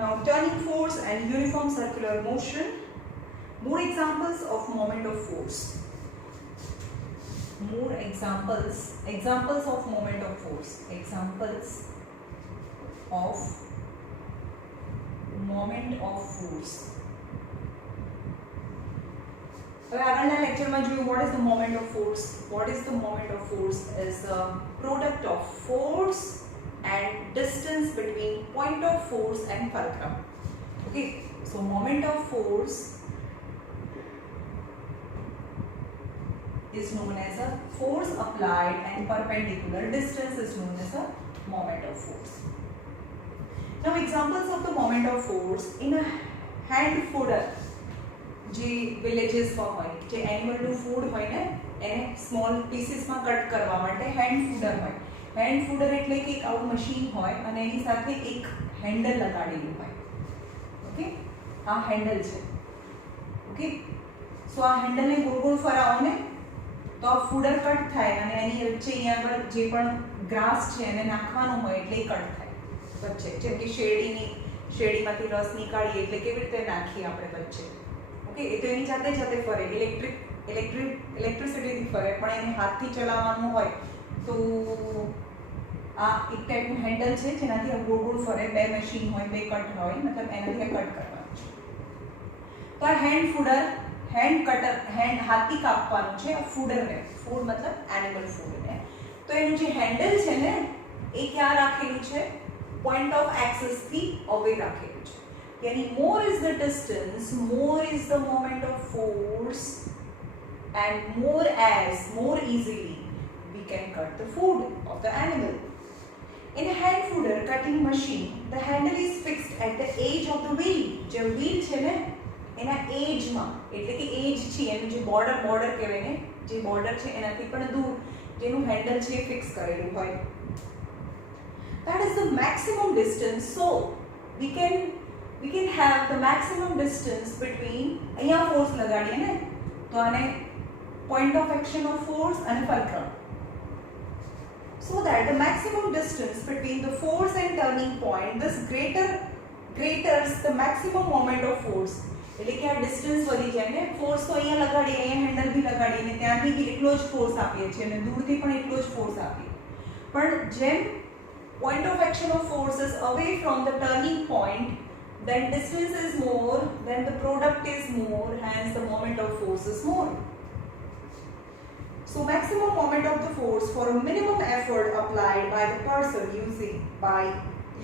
Now turning force and uniform circular motion. More examples of moment of force. More examples of moment of force. Examples of moment of force. હવે આગળના લેક્ચરમાં જોયું what is the moment of force. What is the moment of force is a product of force and distance between point of force and fulcrum. Okay, so moment of force is known as a force applied and perpendicular distance is known as a moment of force. Now examples of the moment of force in a hand fooder. જે વિલેજીસમાં હોય જે એનિમલનું ફૂડ હોય ને એને સ્મોલ પીસીસમાં કટ કરવા માટે હેન્ડ ફૂડર હોય. હેન્ડ ફૂડર એટલે કે એક આવું મશીન હોય અને એની સાથે એક હેન્ડલ લગાડેલું હોય. ઓકે, આ હેન્ડલ છે. ઓકે, સો આ હેન્ડલને ગોળ ગોળ ફરાવો ને તો આ ફૂડર કટ થાય અને એની વચ્ચે અહીંયા આગળ જે પણ ગ્રાસ છે એને નાખવાનું હોય એટલે એ કટ થાય વચ્ચે. જેમ કે શેરડીમાંથી રસ નીકાળીએ એટલે કેવી રીતે નાખીએ આપણે વચ્ચે. ઓકે, એ તો એની જાતે જાતે ફરે, ઇલેક્ટ્રિસિટીથી ફરે, પણ એને હાથથી ચલાવવાનું હોય તો આ એક ટાઈપનું હેન્ડલ છે જેનાથી આ ગોળ ગોળ ફરે. બે મશીન હોય, બે કટ હોય, મતલબ એનાથી કટ કરવાનું છે. તો આ હેન્ડ ફૂડર, હેન્ડ કટર, હેન્ડ હાથથી કાપવાનું છે આ ફૂડરને. ફૂડ મતલબ એનિમલ ફૂડને. તો એનું જે હેન્ડલ છે ને એ ક્યાં રાખેલું છે? પોઈન્ટ ઓફ એક્સિસથી અવે રાખેલું છે. Yani more is the distance, more is the moment of force, and more easily we can cut the food of the animal. In a hand fooder cutting machine, the handle is fixed at the edge of the wheel. જે wheel છે ને એના એજમાં, એટલે કે એજ છે એનું જે બોર્ડર કહેવાય ને, જે બોર્ડર છે એનાથી પણ દૂર જેનું હેન્ડલ છે એ ફિક્સ કરેલું હોય. That is the maximum distance. So we can have the maximum distance between, અહીંયા force લગાડીએ ને તો આને point of action of force અને fulcrum. So that the maximum distance between the force and turning point, this greaters the maximum moment of force. એટલે કે આ ડિસ્ટન્સ વધી જાય ને, ફોર્સ તો અહીંયા લગાડીએ, અહીંયા હેન્ડલ બી લગાડીએ ને ત્યાંથી બી એટલો જ ફોર્સ આપીએ છીએ અને દૂરથી પણ એટલો જ ફોર્સ આપીએ. પણ જેમ point of action of force is away from the turning point, then distance is more, then the product is more, hence the moment of force is more. So maximum moment of the force for a minimum effort applied by the person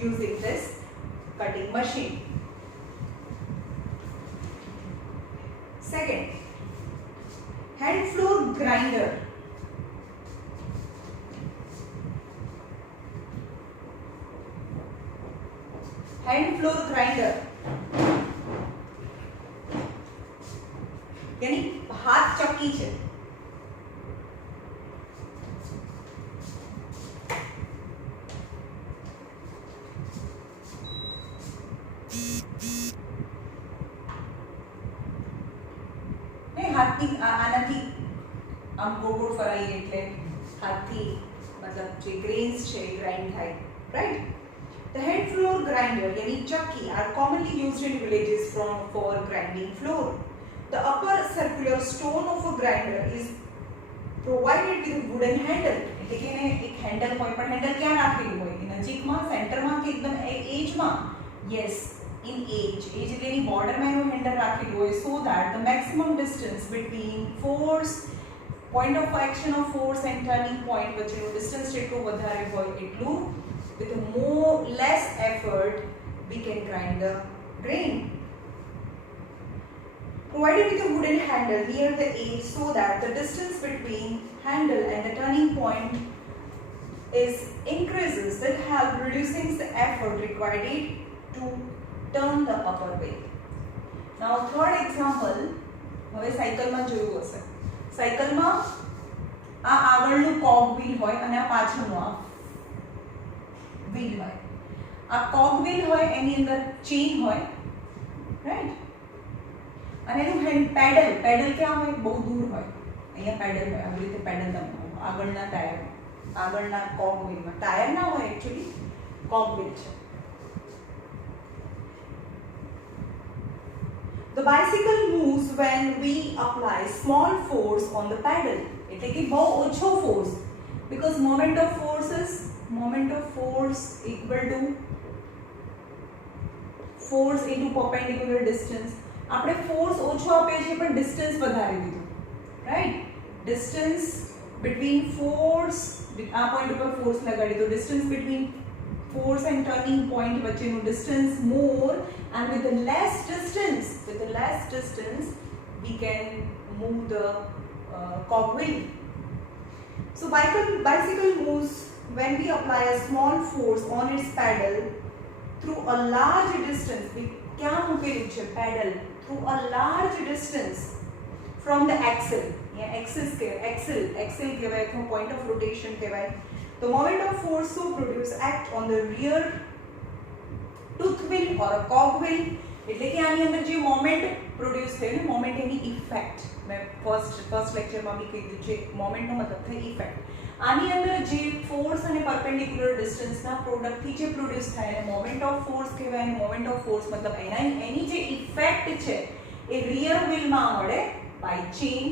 using this cutting machine. Second, hand floor grinder. Hand floor grinder यानी हाथ चक्की છે. ને હાથથી આનાથી આમ ગોળ ગોળ ફરાઈએ એટલે હાથથી મતલબ જે ગ્રેન્સ છે એ ગ્રાઇન્ડ થાય, right? The hand floor grinder, yani chakki, are commonly used in villages for grinding floor. The upper circular stone of a grinder is provided with a wooden handle. એટલે કે એને એક હેન્ડલ હોય, પણ હેન્ડલ ક્યાં રાખેલું હોય? નજીકમાં, સેન્ટરમાં કે એકદમ એજમાં? Yes, in edge. એજ એટલે એની બોર્ડરમાં એનું હેન્ડલ રાખેલું હોય, so that the maximum distance between force, point of action of force and turning point વચ્ચેનું ડિસ્ટન્સ જેટલું વધારે હોય એટલું with less effort we can grind the grain. Provided with a wooden handle near the edge so that the distance between handle and the turning point increases, that help reducing the effort required to turn the upper wheel. Now third example, હવે સાયકલમાં જોયું હશે. સાયકલમાં આ આગળનું કોગ વ્હીલ હોય અને આ પાછળનું આ व्हील હોય. આ કોગ વ્હીલ હોય એની અંદર ચેન હોય, રાઈટ? અને એનું પેડલ ક્યાં હોય? બહુ દૂર હોય. અહીંયા પેડલ હોય, આવી રીતે પેડલ તમે આગળના ટાયર, આગળના કોગ વ્હીલમાં ટાયર ના હોય, એકચ્યુઅલી કોગ વ્હીલ છે. The bicycle moves when we apply small force on the pedal. એટલે કે બહુ ઓછો force, because moment of force equal to force into perpendicular distance. આપણે force ઓછો આપીએ છીએ પણ distance વધારી દીધું, right? Distance between force, આ point ઉપર force લગાડી દો, distance between force and turning point વચ્ચેનું distance more, and with the less distance we can move the cogwheel. So bicycle moves when we apply a small force on its pedal through a large distance. क्या મૂકેલું છે? pedal through a large distance from the axle. या axis के axle कहेवाय, from point of rotation कहेवाय. The moment of force so produced act on the rear tooth wheel or a cog wheel. એટલે કે આની અંદર જે મોમેન્ટ પ્રોડ્યુસ થયું ને, મોમેન્ટ એની ઇફેક્ટ, મેં ફર્સ્ટ લેક્ચરમાં બી કીધું છે, મોમેન્ટનો મતલબ થાય ઇફેક્ટ. આની અંદર જે ફોર્સ અને પરપેન્ડિક્યુલર ડિસ્ટન્સના પ્રોડક્ટથી જે પ્રોડ્યુસ થાય એને મોમેન્ટ ઓફ ફોર્સ કહેવાય. મોમેન્ટ ઓફ ફોર્સ મતલબ એની જે ઇફેક્ટ છે એ રિયર વ્હીલમાં મળે બાય ચેન.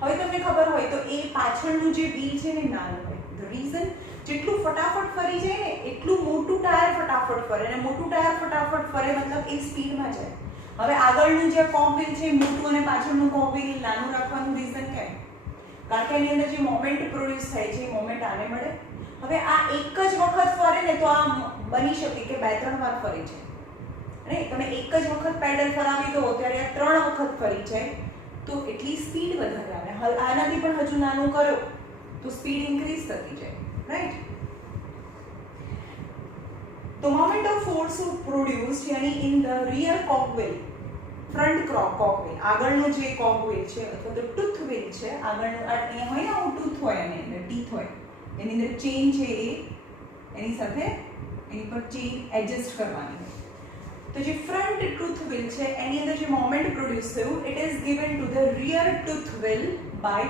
હવે તમને ખબર હોય તો એ પાછળનું જે વ્હીલ છે ને નાનું હોય. ધ રીઝન, જેટલું ફટાફટ ફરી જાય ને એટલું મોટું ટાયર ફટાફટ ફરે, અને મોટું ટાયર ફટાફટ ફરે મતલબ એ સ્પીડમાં જાય. હવે આગળનું જે કોગ વ્હીલ છે મોટું અને પાછળનું કોગ વ્હીલ નાનું રાખવાનું રીઝન કેમ? કારણ કે એની અંદર જે મોમેન્ટ પ્રોડ્યુસ થાય છે એ મોમેન્ટ આને મળે. હવે આ એક જ વખત ફરે ને તો આ બની શકે કે 2-3 વાર ફરી જાય. અને તમે એક જ વખત પેડલ ફરાવી દો ત્યારે આ 3 વખત ફરી જાય તો એટલી સ્પીડ વધારે આવે. આનાથી પણ હજુ નાનું કરો તો સ્પીડ ઇન્ક્રીઝ થતી જાય, right? The moment of force produced यानी in the rear cogwheel, front cogwheel, આગળનો જે cogwheel છે અથવા તો tooth wheel છે, આગળનો અહીંયા હોય ને આવું tooth હોય અને અંદર teeth હોય, એની અંદર ચેન છે એ એની સાથે એની પર ચેન એડજસ્ટ કરવાની હોય. તો જે front tooth wheel છે એની અંદર જે મોમેન્ટ પ્રોડ્યુસ થયું, it is given to the rear tooth wheel by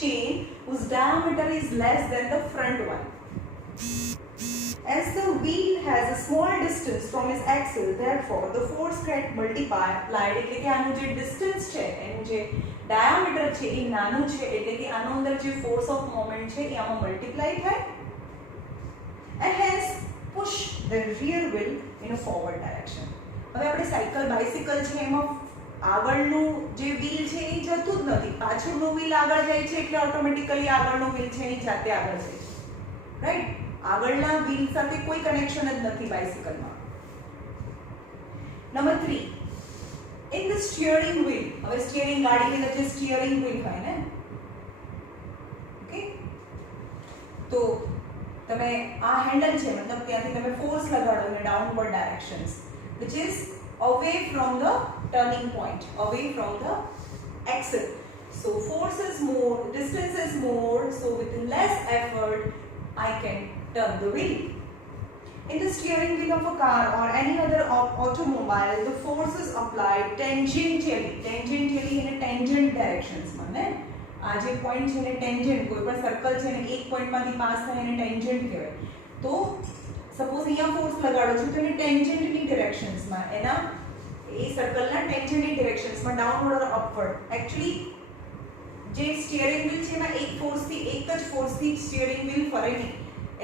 chain whose diameter is less than the front one. As the wheel has a small distance from its axle, therefore the force get multiplied. એટલે કે આનું જે ડિસ્ટન્સ છે એનું જે ડાયામીટર છે એ નાનું છે, એટલે કે આનો અંદર જે ફોર્સ ઓફ મોમેન્ટ છે એ આમાં મલ્ટીપ્લાય થાય, and hence push the rear wheel in a forward direction. હવે આપણે બાઇસિકલ છે એમાં આગળનું જે વ્હીલ છે એ જતું જ નથી, પાછળનું વ્હીલ આગળ જાય છે એટલે ઓટોમેટિકલી આગળનું વ્હીલ છે એની જાતે આગળ જાય છે, રાઈટ? આગળના વ્હીલ સાથે કોઈ કનેક્શન જ નથી બાઇસિકલમાં. Number 3, in the steering wheel. હવે સ્ટીયરિંગ, ગાડીની અંદર જે સ્ટીયરિંગ વ્હીલ હોય ને, ઓકે, તો તમે આ હેન્ડલ છે મતલબ ત્યાંથી તમે ફોર્સ લગાડો ને downward directions, which is away from the turning point, away from the axle. So force is more, distance is more, so with less effort I can turn the wheel. In the steering wheel of a car or any other automobile, the force is applied tangentially in a tangent directions માં ને. આ જે પોઈન્ટ છે ને ટેન્જન્ટ, કોઈ પણ સર્કલ છે ને એક પોઈન્ટમાંથી પાસ થાય એને ટેન્જન્ટ કહેવાય. તો સપોઝ અહીંયા ફોર્સ લગાડો છો તો એને ટેન્જન્ટની ડિરેક્શન્સમાં, એના એ સર્કલના ટેન્જન્ટની ડિરેક્શન્સમાં ડાઉનવર્ડ ઓર અપવર્ડ. એકચ્યુઅલી જે સ્ટીયરિંગ વ્હીલ છે એમાં એક જ ફોર્સથી સ્ટીયરિંગ વ્હીલ ફરે નહીં,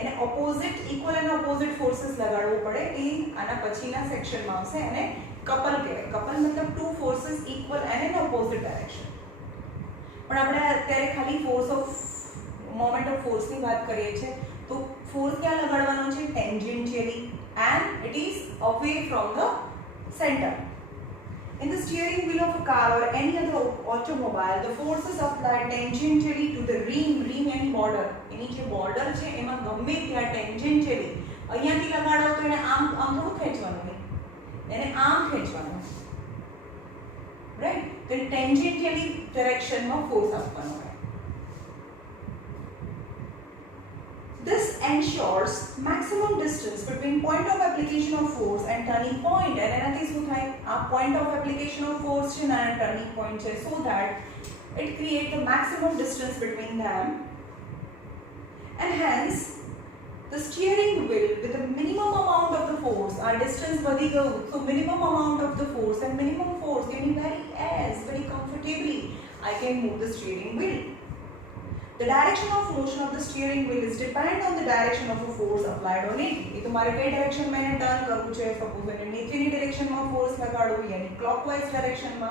એને ઓપોઝિટ, ઇક્વલ અને ઓપોઝિટ ફોર્सेस લગાડવો પડે. એ આના પછીના સેક્શનમાં આવશે, એને કપલ કહેવાય. કપલ મતલબ 2 forces equal and in opposite direction. પણ આપણે અત્યારે ખાલી ફોર્સ ઓફ મોમેન્ટ ઓફ ફોર્સની વાત કરીએ છીએ, તો ફોર્સ ક્યાં લગાડવાનો છે? Tangentially, and it is away from the centre. In the steering wheel of a car or any other automobile, the force is applied tangentially to the rim and border. એની જે બોર્ડર છે એમાં ગમે ત્યાં ટેન્જન્ટિયલી, અહીંયાથી લગાડો તો એને આમ થોડું ખેંચવાનું નહીં, એને આમ ખેંચવાનું, રાઈટ? તો ટેન્જન્ટિયલી ડિરેક્શનમાં ફોર્સ આપવાનો હોય. This ensures maximum distance between point of application of force and turning point. And એનાથી શું થાય? આ point of application of force છે ને turning point છે, so that it creates the maximum distance between them, and hence the steering wheel with the minimum amount of the force, our distance वधी गયું, so minimum amount of the force and minimum force यानी very comfortably I can move the steering wheel. The direction of motion of the steering wheel is depend on the direction of a force applied on it. ये तुम्हारे कई डायरेक्शन में એને ટર્ન કરવું છે, સપોઝ એને નીચેની ડિરેક્શનમાં ફોર્સ લગાડવું यानी ક્લોકવાઇઝ ડિરેક્શનમાં,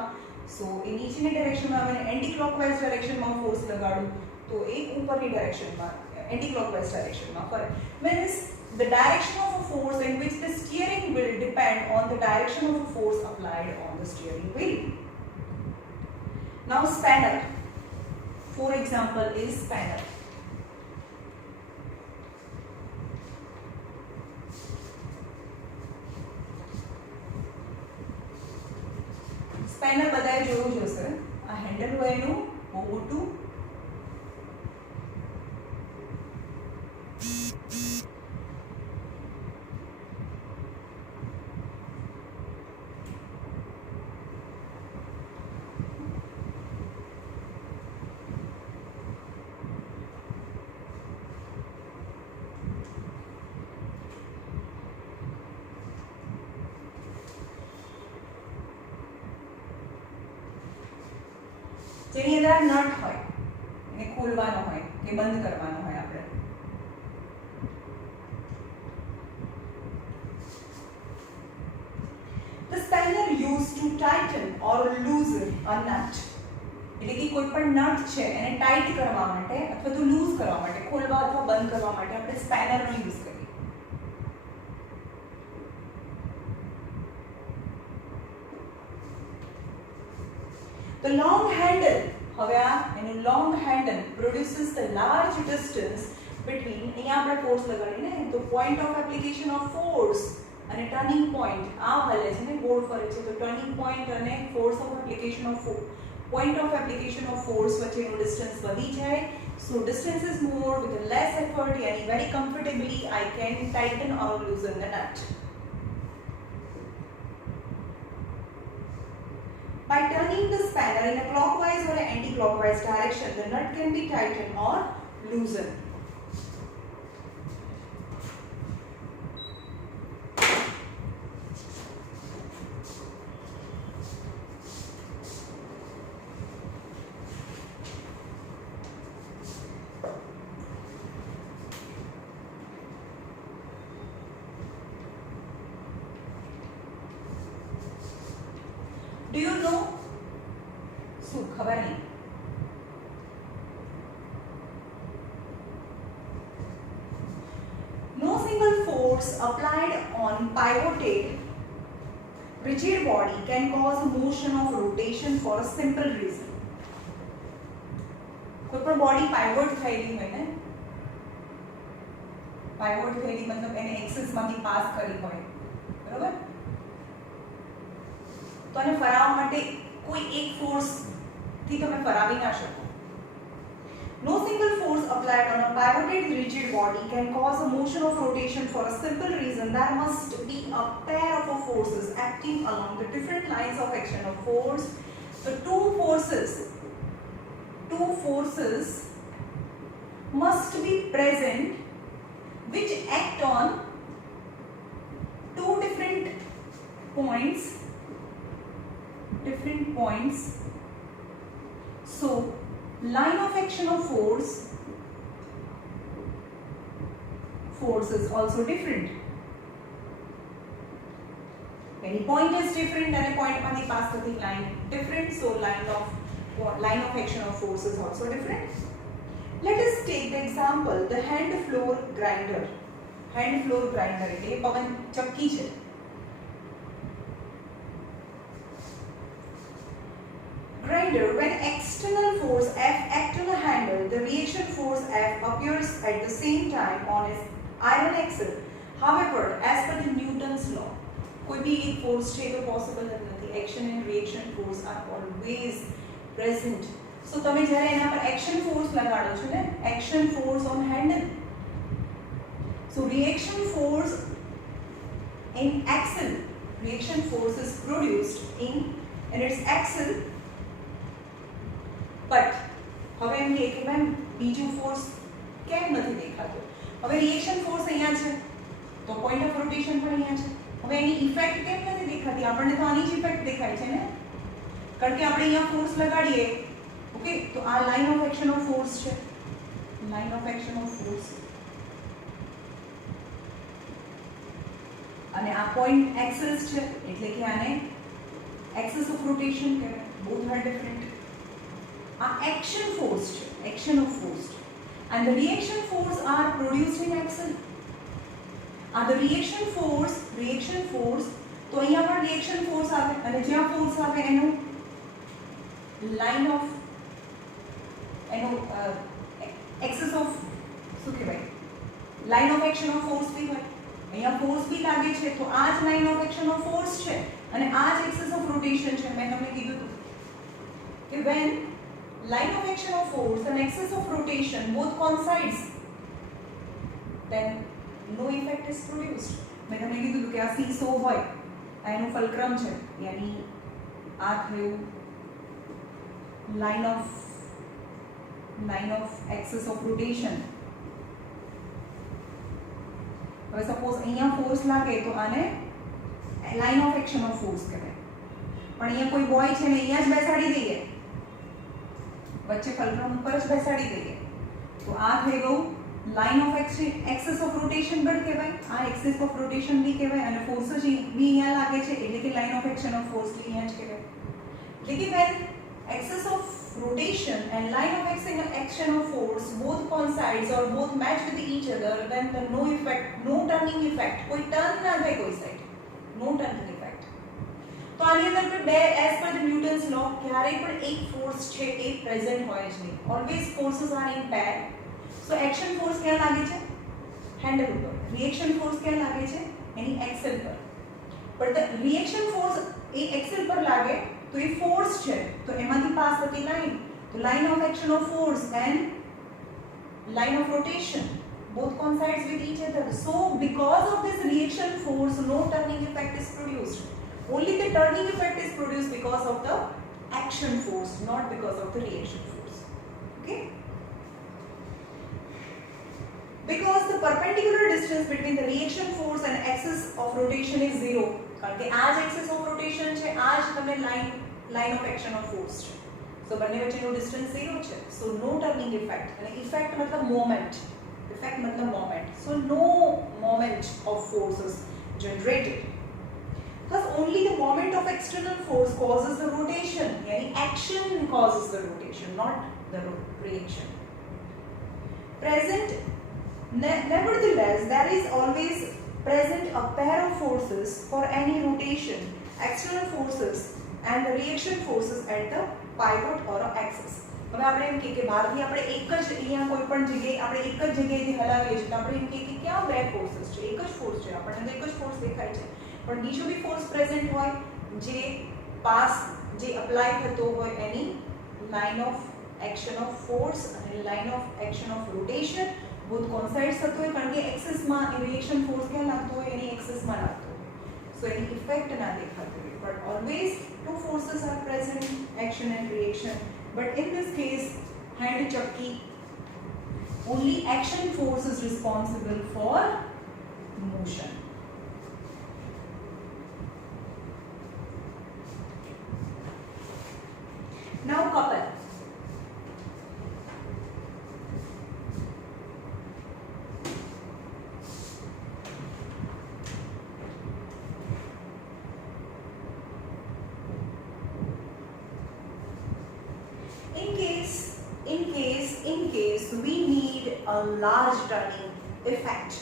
સો એ નીચેની ડિરેક્શનમાં આવે ને એન્ટી ક્લોકવાઇઝ ડિરેક્શનમાં ફોર્સ લગાડું તો એ ઉપરની ડિરેક્શનમાં एंटी क्लॉकवाइज डायरेक्शन में फरे means the direction of a force in which the steering will depend on the direction of a force applied on the steering wheel. Now spanner, for example, is spanner. Spanner બધાએ જોયું જ હશે, આ હેન્ડલ હોય એનું બહુ મોટું, જેની અંદર નટ હોય એને ખોલવાનો હોય કે બંધ કરવાનો હોય આપણે. The spanner used to tighten or loosen a nut. એટલે કે કોઈ પણ નટ છે એને ટાઈટ કરવા માટે અથવા તો લૂઝ કરવા માટે, ખોલવા અથવા બંધ કરવા માટે આપણે સ્પેનરનો યુઝ કરીએ. The long handle, હવે આ એનું long handle produces the large distance between, અહીંયા આપણે ફોર્સ લગાડીને તો point of application of force અને turning point આ હલે છે ને બોર્ડ ફરે છે, તો turning point અને force of application of point of application of force વચ્ચેનું distance વધી જાય, so distance is more with less effort yani very comfortably I can tighten or loosen the nut. By turning the spanner in a clockwise or an anti-clockwise direction, the nut can be tightened or loosened. Do you know? શું ખબર નહીં. No single force applied on pivoted rigid body can cause a motion of rotation for a simple reason. કોઈ પણ body pivot થયેલી હોય ને, પાઇવોટ થયેલી મતલબ એને એક્સિસ માંથી પાસ કરી હોય, બરાબર, તો એને ફરાવવા માટે કોઈ એક ફોર્સ થી તમે ફરાવી ના શકો. No single force applied on a pivoted rigid body can cause a motion of rotation for a simple reason. There must be a pair of forces acting along the different lines of action of force. The two forces must be present which act on two different points. So line of action of force is also different. Any point is different and a point on the path of the line different, so line of action of force is also different. Let us take the example, the hand floor grinder. Hand floor grinder એટલે પવન ચક્કી છે. Grinder, when external force F acts on a handle, the reaction force F appears at the same time on its iron axle. However, as per the Newton's law, कोई भी एक force છે તો possible જ નથી. Action and reaction force are always present. So તમે જ્યારે એના પર action force લગાડો છો ને, action force on handle. So reaction force in axle, reaction force is produced in its axle. But હવે એમ કે મેમ બીજું ફોર્સ કેમ નથી દેખાતો, હવે રિએક્શન ફોર્સ અહીંયા છે તો પોઈન્ટ ઓફ રોટેશન પણ અહીંયા છે. હવે એની ઇફેક્ટ કેમ નથી દેખાતી? આપણને તો આની જ ઇફેક્ટ દેખાય છે ને, કારણ કે આપણે અહીંયા ફોર્સ લગાડીએ. ઓકે, તો આ line of action of force છે, line of action of force, અને આ પોઈન્ટ એક્સિસ છે એટલે કે આને એક્સિસ ઓફ રોટેશન કહેવાય. Both are different. આ એક્શન ફોર્સ છે, એક્શન ઓફ ફોર્સ છે, and the reaction force are produced in axle. the reaction force તો અહીંયા પણ reaction force આવે, અને જ્યાં force આવે એનું line of એનું axis of શું કહેવાય, line of action of force બી હોય. અહીંયા force બી લાગે છે તો આ જ line of action of force છે અને આ જ axis of rotation છે. મેં તમને કીધું હતું કે when line of action of force and axis of rotation both coincides, then no effect is produced. મેં તમને કીધું હતું કે આ સીસો હોય, આ એનું ફલક્રમ છે, યાની આ થયું line of axis of rotation. હવે સપોઝ અહીંયા ફોર્સ લાગે તો આને line of action of force કહેવાય. પણ અહીંયા કોઈ બોય છે ને અહીંયા જ બેસાડી દઈએ, વચ્ચે ફલક્રમ ઉપર જ બેસાડી દઈએ, તો આ થઈ ગયું line of axis of rotation પણ કહેવાય, આ એક્સિસ ઓફ રોટેશન બી કહેવાય, અને ફોર્સ જ બી અહીંયા લાગે છે એટલે કે line of action of force બી અહીંયા જ કહેવાય. એટલે કે when axis of rotation and line of action of force both coincides or both match with each other, then the no turning effect, કોઈ ટર્ન ના થાય કોઈ સાઈડ, no turning effect. તો આની અંદર બે as per the Newton's law ક્યારેય પણ એક ફોર્સ છે એ પ્રેઝન્ટ હોય જ નહીં. always forces are in pair. so action force ક્યાં લાગે છે? હેન્ડલ ઉપર. reaction force ક્યાં લાગે છે? એની એક્સેલ પર. but the reaction force એ એક્સેલ પર લાગે તો એ ફોર્સ છે, તો એમાંથી પાસ થતી લાઈન, તો line of action of force and line of rotation both coincides with each other. So because of this reaction force no turning effect is produced. Only the turning effect is produced because of the action force, not because of the reaction force. Okay, because the perpendicular distance between the reaction force and axis of rotation is zero. કારણ કે આ જ axis of rotation છે, આ જ તમે line of action of force છે, so બંને વચ્ચેનો ડિસ્ટન્સ 0 છે. so no turning effect, અને effect મતલબ moment, effect મતલબ moment, so no moment of forces generated. Thus only the moment of external force causes the rotation, yani action causes the rotation, not the reaction. Nevertheless, there is always present a pair of forces for any rotation, external forces and the reaction forces at the pivot or axis. હવે આપણે એમ કે બહારથી આપણે એક જ અહીંયા કોઈ પણ જગ્યાએ આપણે એક જ જગ્યાએથી હલાવીએ છીએ તો આપણે એમ કે ક્યાં બે ફોર્सेस છે? એક જ ફોર્સ છે, આપણને તો એક જ ફોર્સ દેખાય છે, પણ બીજો બી ફોર્સ પ્રેઝન્ટ હોય જે અપ્લાય થતો હોય એની line of action of force અને line of action of rotation both coincides થતો હોય, કારણ કે એક્સિસમાં રિએક્શન ફોર્સ ક્યાં લાગતો હોય? એની એક્સિસમાં લાગતો હોય, સો એની ઇફેક્ટ ના દેખાતી હોય. but always two forces are present, action and reaction, but in this case hand chakki, only action force is responsible for motion. now couple. In case we need a large turning effect,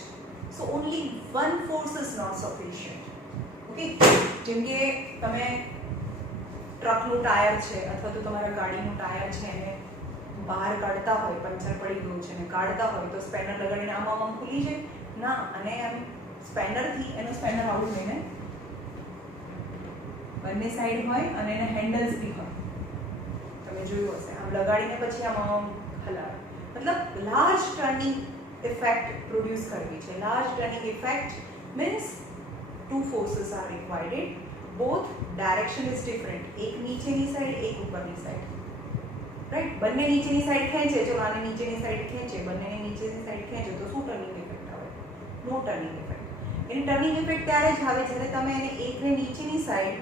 so only one force is not sufficient. Okay, જેમ કે તમે ટ્રકનું ટાયર છે અથવા તો તમારા ગાડીનું ટાયર છે એને બહાર કાઢતા હોય, પંચર પડી ગયું છે ને કાઢતા હોય તો સ્પેનર લગાડીને આમ ખુલી જાય ના, અને આમ સ્પેનરથી એનો સ્પેનર આવું હોય ને બંને સાઈડ હોય અને એને હેન્ડલ્સ બી હોય, તમે જોયું હશે આમ લગાડીને પછી આમ હલાવે, મતલબ લાર્જ ટર્નિંગ ઇફેક્ટ પ્રોડ્યુસ કરવી છે. Large turning effect means two forces are required, both direction is different, એક નીચેની સાઈડ એક ઉપરની સાઈડ, રાઈટ, બંને નીચેની સાઈડ ખેંચે, ચલો આને નીચેની સાઈડ ખેંચે, બંનેને નીચેની સાઈડ ખેંચે તો શું ટર્નિંગ ઇફેક્ટ આવે? નો ટર્નિંગ ઇફેક્ટ. એની ટર્નિંગ ઇફેક્ટ ત્યારે જ આવે જ્યારે તમે એને એકને નીચેની સાઈડ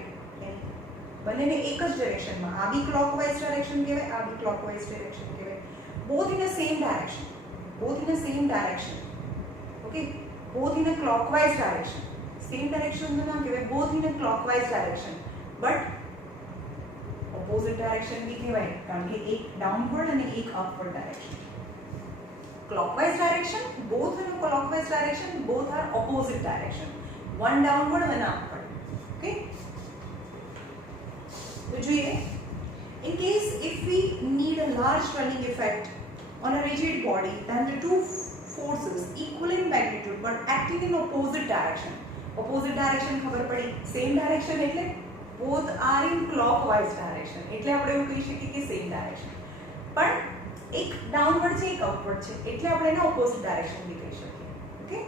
બંનેને એક જ ડિરેક્શનમાં, આ બી ક્લોકવાઇઝ ડિરેક્શન કહેવાય, આ બી ક્લોકવાઇઝ ડિરેક્શન કહેવાય, both in a same direction, both in the same direction, okay, both in a clockwise direction, same direction નું નામ કહેવાય both in a clockwise direction, but opposite direction भी કહેવાય કારણ કે એક downward અને એક upward direction. Clockwise direction, both in a clockwise direction, both are opposite direction, one downward and upward, okay. तो જોઈએ, in case if we need a large turning effect on a rigid body, then the two forces equal in magnitude but acting in opposite direction. Opposite direction ખબર પડી, same direction એટલે both are in clockwise direction, એટલે આપણે એવું કહી શકીએ કે same direction. પણ એક downward છે, એક upward છે, એટલે આપણે એને opposite direction બી કહી શકીએ. Okay?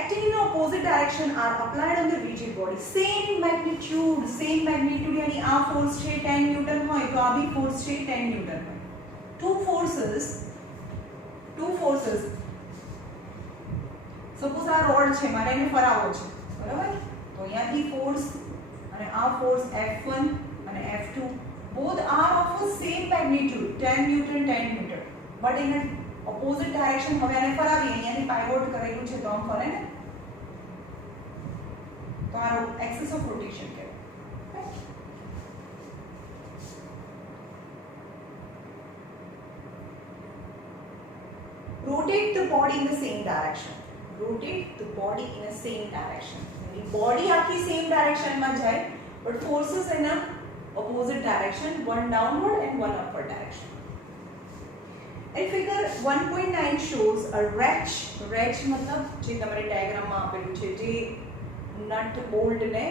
Acting in opposite direction are applied on the rigid body. Same magnitude यानी આ force છે 10 ન્યૂટન હોય તો આ બી force છે 10 ન્યૂટન હોય. Two forces, suppose આ રોડ છે, મારે એને ફરાવવો છે, બરાબર? તો અહીંયાથી ફોર્સ અને આ ફોર્સ F1 અને F2 both are of the same magnitude 10 ન્યૂટન 10 newton, but in an opposite direction. હવે આને ફરાવીએ, અહીંયાથી પાઇવોટ કરેલું છે તો આમ ફરે ને, તો આ એક્સિસ ઓફ રોટેશન કહેવાય. Rotate the body in the same direction. Rotate the body in the same direction. The body आपकी same direction में जाए, but forces in a opposite direction, one downward and one upward direction. And figure 1.9 shows a wrench. Wrench मतलब જે તમારે ડાયાગ્રામ માં આપેલું છે, જે નટ બોલ્ટ ને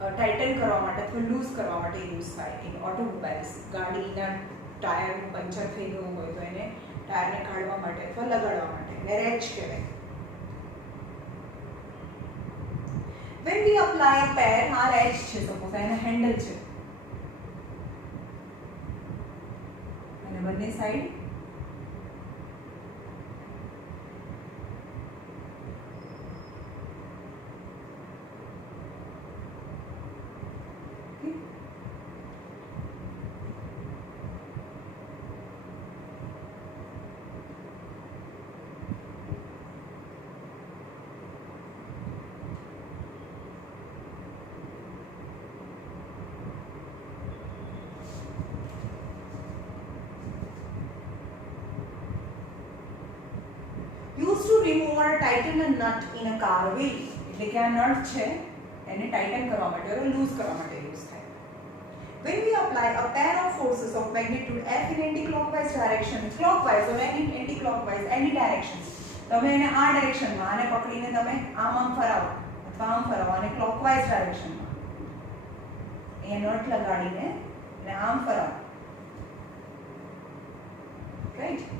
ટાઇટન કરવા માટે અથવા લૂઝ કરવા માટે યુઝ થાય. ઇન ઓટોમોબાઇલ્સ ગાડીના ટાયર પંચર થઈ ગયું હોય તો એને ટાયરને કાઢવા માટે અથવા લગાડવા માટે એને રેચ કહેવાય. When we apply a pair, આ રેચ છે, સપોઝ એના હેન્ડલ છે અને બંને side used to remove or tighten a nut in a car wheel. એટલે કે આ નટ છે એને ટાઇટન કરવા માટે અથવા લૂઝ કરવા માટે યુઝ થાય. When we apply a pair of forces of magnitude F in anti-clockwise direction, clockwise or anti-clockwise, any direction, તમે એને આ ડાયરેક્શનમાં આને પકડીને તમે આમ ફરાવો અથવા આમ ફરાવો અને ક્લોકવાઇઝ ડાયરેક્શનમાં અહીંયા નટ લગાડીને અને આમ ફરાવો, right?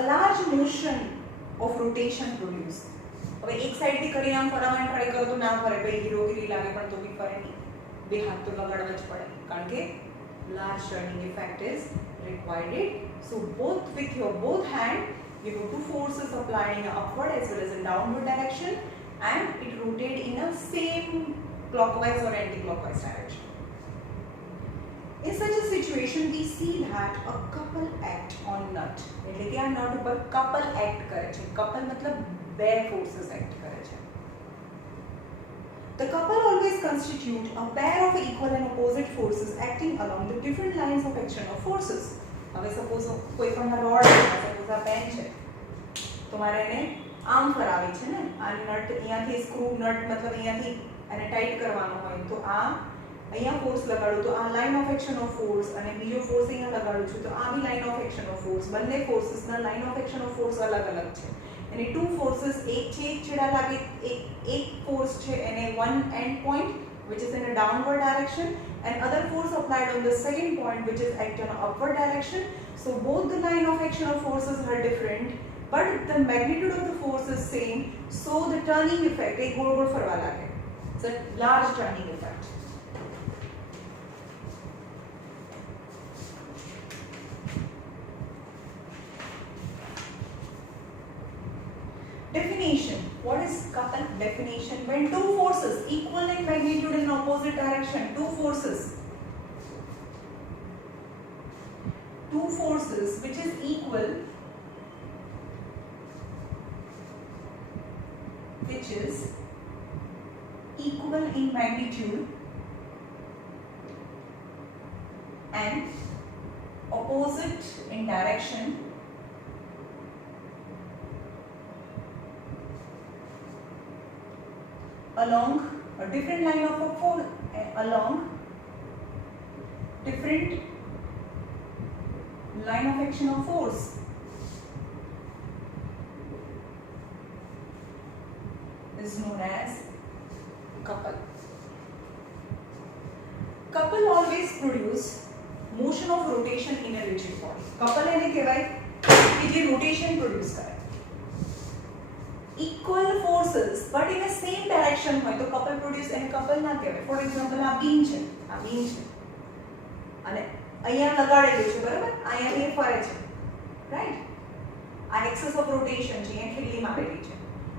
A large motion of rotation produced. હવે એક સાઈડ થી કરીને આમ ફરાવવાનો ટ્રાય કરો તો ના ફરે, ભાઈ હીરોગીરી લાગે પણ તો બી ફરે નહીં, બે હાથ તો લગાડવા જ પડે કારણ કે large turning effect is required. So both with your both hand you have two forces applied in upward as well as in downward direction, and it rotate in a same clockwise or anti-clockwise direction. In such a situation we see that a couple act on nut. એટલે કે આ નટ ઉપર couple act કરે છે. couple मतलब બે forces act કરે છે. The couple always constitute a pair of equal and opposite forces acting along the different lines of action of forces. હવે સપોઝ કોઈ પણ રોડ છે, સપોઝ આ પેન છે, તો મારે એને આમ ફરાવી છે ને, આ નટ અહીંયાથી સ્ક્રૂ નટ मतलब અહીંયાથી એને ટાઈટ કરવાનો હોય તો આ અહીંયા ફોર્સ લગાડું તો આ line of action of force અને બીજો ફોર્સ અહીંયા લગાડું છું તો આ બી line of action of force. બંને ફોર્સીસના line of action of force અલગ અલગ છે. અને ટુ ફોર્સીસ એક છે એક છેડા લાગે, એક ફોર્સ છે એને one end point which is in a downward direction and other force applied on the second point which is act on upward direction. So both the line of action of forces are different, but the magnitude of the force is same. So the turning effect एक गोल गोल फरवा लागे. It's a large turning effect. Definition. What is couple? Definition. When two forces equal in magnitude in opposite direction, two forces which is equal, in magnitude and opposite in direction, along a different line of a force, along different line of action of force, is known as couple. Couple always produce motion of rotation in a rigid body. Couple એને કહેવાય કે જે rotation produce કરે. Equal forces but in the same direction હોય તો couple produce એને couple ના કહેવાય. For example આ beam છે અને અહીંયા લગાડેલું છે, બરાબર? અહીંયા એ ફરે છે, રાઈટ? આ એક્સેસ ઓફ રોટેશન છે, અહીંયા ખીલ્લી મારેલી છે.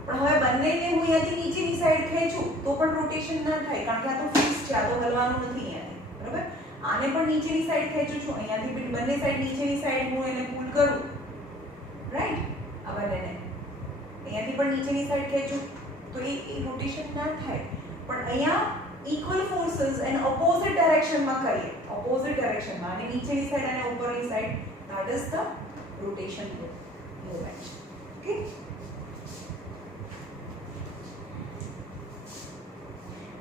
પણ હવે બંનેને હું અહીંયાથી નીચેની સાઈડ ખેંચું તો પણ રોટેશન ના થાય, કારણ કે આ તો ફિક્સ છે, આ તો હલવાનું નથી અહીંયાથી, બરાબર? આને પણ નીચેની સાઈડ ખેંચું છું, અહીંયાથી બંને સાઈડ નીચેની સાઈડ હું એને પુલ કરું, રાઈટ? આ બંનેને અહીંયાથી પણ નીચેની સાઈડ ખેંચું તો એ રોટેશન ના થાય. પણ અહીંયા ઇક્વલ ફોર્सेस એન્ડ ઓપોઝિટ ડાયરેક્શનમાં કરીએ, ઓપોઝિટ ડાયરેક્શનમાં, અને નીચેની સાઈડ અને ઉપરની side, that is the rotation movement. Okay?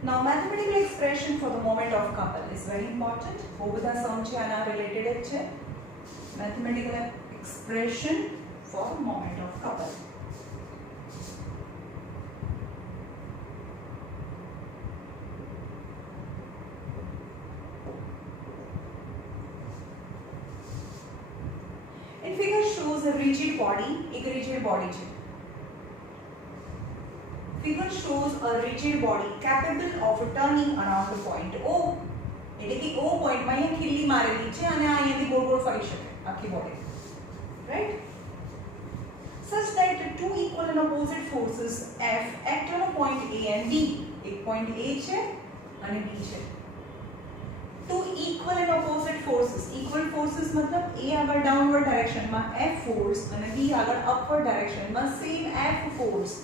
Now mathematical expression for the moment of couple is very important. બહુ બધા સમ છે આના રિલેટેડ જ છે. Mathematical expression for moment of couple. In figure shows a rigid body, एक rigid body છે. Figure shows a rigid body capable of turning around the point O. એટલે કે O point માં અહીંયા ખીલ્લી મારેલી છે અને આ અહીંયાથી ગોળ ગોળ ફરી શકે આખી body, right? Such that the two equal and opposite forces F act on a point A and B. એક point A છે અને B છે. Two equal and opposite forces. Equal forces मतलब A આગળ downward direction માં F force અને B આગળ upward direction માં same F force.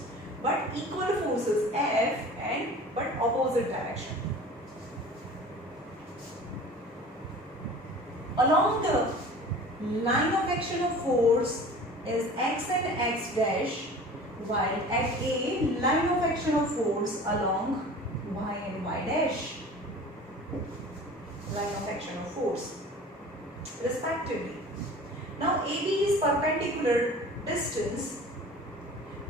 But equal forces F and but opposite direction. Along the line of action of force is X and X dash, while at A line of action of force along Y and Y dash. Line of action of force respectively. Now AB is perpendicular distance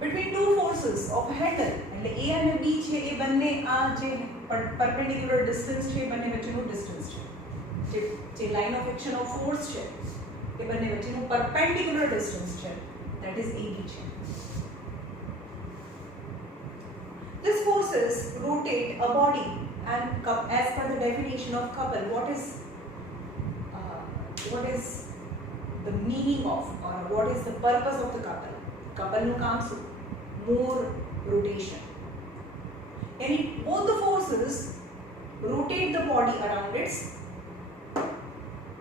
between two forces of a handle. એટલે A અને B છે એ બંને આ જે perpendicular distance છે એ બંને વચ્ચેનું distance છે. જે line of action of force છે એ બંને વચ્ચેનું perpendicular distance છે, that is AB છે. These forces rotate a body and as per the definition of couple, what is the meaning of or what is the purpose of the couple? Couple નું કામ શું? More rotation. And both the forces rotate the body around its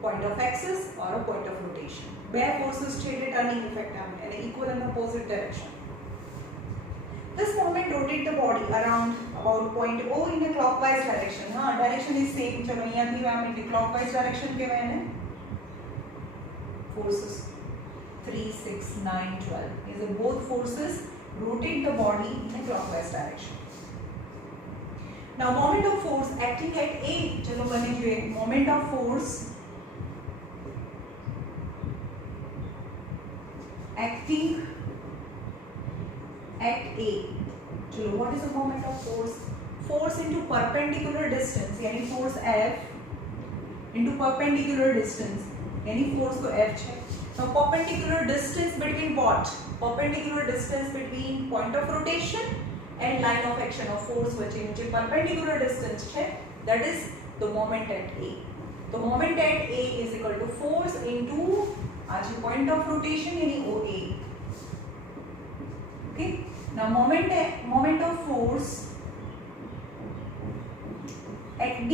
point of axis or a point of rotation. બે forces છે એટલે turning effect આવે અને equal and opposite direction. This moment rotate the body around about point O in a clockwise direction. हाँ, direction is same. चलो यहाँ भी हम clockwise direction के में हैं. Forces 3, 6, 9, 12. These are both forces rotate the body in a clockwise direction. Now moment of force acting at A. चलो बने जो moment of force acting at A. चलो what is the moment of force? Force into perpendicular distance यानी force F into perpendicular distance यानी force को F है. Now perpendicular distance between what? Perpendicular distance between point of rotation and line of action of force વચ્ચેનું જે perpendicular distance છે, that is the moment at A. The moment at A is equal to force into આ જે point of rotation यानी OA. Okay. Now moment of force at B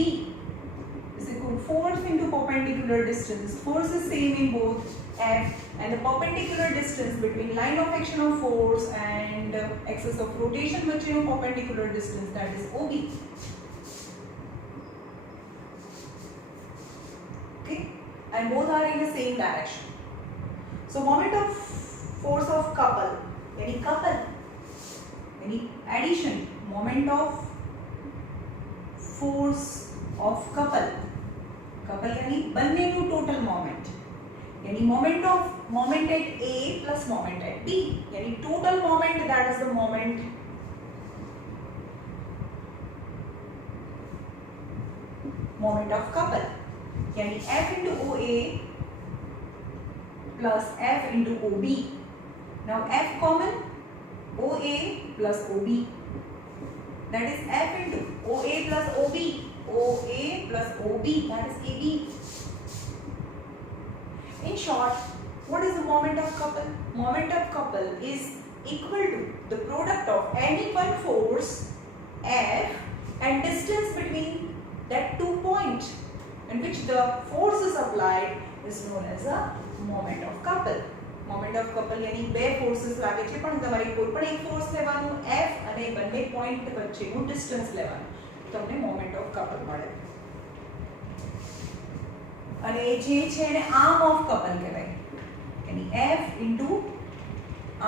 is equal to force into perpendicular distance. Force is same in both F, and the perpendicular distance between line of action of force and axis of rotation વચ્ચેનું perpendicular distance, that is OB. Okay, and both are in the same direction. So moment of force of couple यानी addition, moment of force of couple यानी બંનેનું total moment, यानी moment at A plus moment at B, यानी total moment, that is the moment of couple, यानी F into OA plus F into OB. Now F common, OA plus OB, that is F into OA plus OB, OA plus OB, that is AB. In short, what is the moment of couple? Moment of couple is equal to the product of any one force F and distance between that 2 points in which the force is applied is known as a moment of couple. Moment of couple यानी બે forces લાગે છે, પણ તમારે કોઈ પણ એક force લેવાનું F અને બંને point વચ્ચેનું distance લેવાનું, તમને moment of couple મળે. અને જે છે એને arm of couple કહેવાય, यानी F into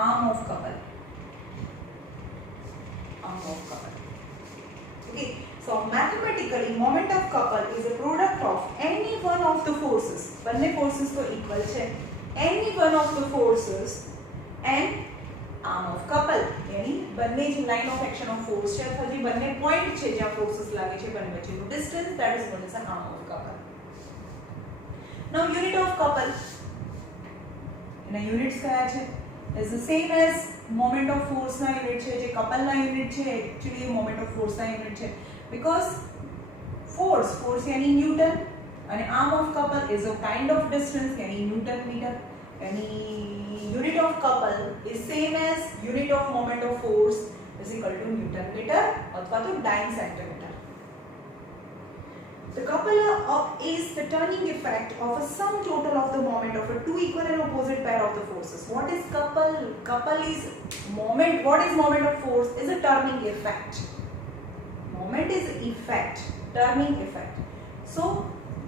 arm of couple. Okay, so mathematically moment of couple is a product of any one of the forces, બંને forces તો equal છે, any one of the forces and arm of couple, यानी બંને જે line of action of force છે અથવા જે બંને point છે જ્યાં forces લાગે છે બંને વચ્ચેનું distance, that is known as an arm of couple. Now unit of couple, એના units કયા છે? is the same as moment of force ના unit છે, જે couple ના unit છે actually moment of force ના unit છે, because force यानी newton and arm of couple is a kind of distance यानी newton meter, यानी unit of couple is same as unit of moment of force is equal to newton meter अथवा तो dyne centimeter. The couple is the turning effect of a sum total of the moment of a two equal and opposite pair of the forces. What is couple? Couple is moment. What is moment of force? Is a turning effect. Moment is effect, turning effect. So